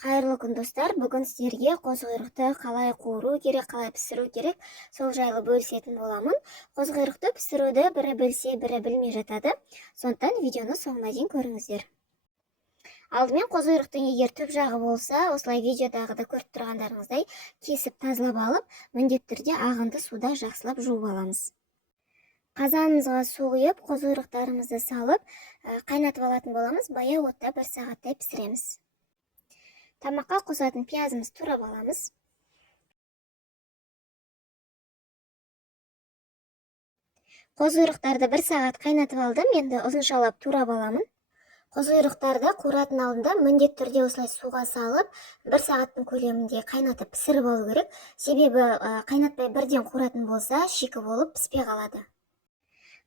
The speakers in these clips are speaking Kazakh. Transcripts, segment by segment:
Қайырлы күн достар, бүгін сіздерге қозқұйрықты қалай қуыру керек, қалай пісіру керек, сол жайлы бөлісетін боламын. Қозқұйрықты пісіруді бірі білсе, бірі білмей жатады. Сондықтан видеоны соңына дейін көріңіздер. Алдымен қозқұйрықтың егер түп жағы болса, осылай видеодағыда көріп тұрғандарыңыздай кесіп тазалап алып, міндетті түрде ағынды суда жақсылап жуып аламыз. Қазанымызға су құйып, қозқұйрықтарымызды салып, қайнатып алатын боламыз. Баяу отта 1 сағаттай пісіреміз. Тамаққа қосатын пиязымыз турап аламыз. Қозқұйрықтарды 1 сағат қайнатып алдым, енді ұзыншалап турап аламын. Қозқұйрықтарды қуыратын алдында міндетті түрде осылай суға салып, 1 сағаттың көлемінде қайнатып пісіріп алу керек. Себебі қайнатпай бірден қуыратын болса, шикі болып піспей қалады.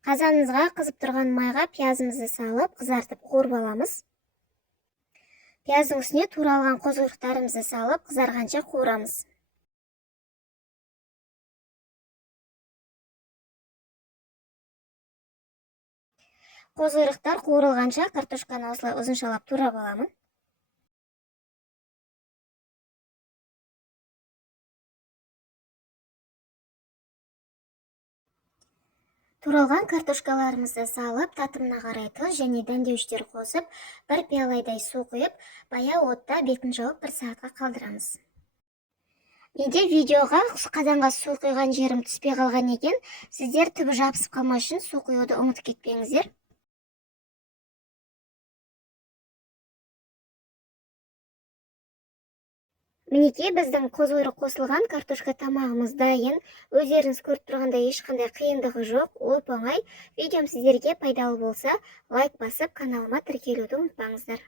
Қазанымызға қызып тұрған майға пиязымызды салып, қызартып қуырып аламыз. Пияздың үстіне туралған қозқұйрықтарымызды салып, қызарғанша қуырамыз. Қозқұйрықтар қуырылғанша картошканы осылай ұзыншалап турап аламын. Туралған картошкаларымызды салып, татымына қарай тұз және дәмдеуіштер қосып, 1 пиаладай су құйып, баяу отта бетін жауып 1 сағатқа қалдырамыз. Менде видеоға қазанға су құйған жерім түспей қалған екен. Сіздер түбі жабысып қалмас үшін су құюды ұмытып кетпеңіздер. Мінекей біздің қозқұйрық қосылған картошка тамағымыз дайын. Өздеріңіз көріп тұрғандай ешқандай қиындығы жоқ, оп-оңай. Видеом сіздерге пайдалы болса, лайк басып, каналыма тіркелуді ұмытпаңыздар.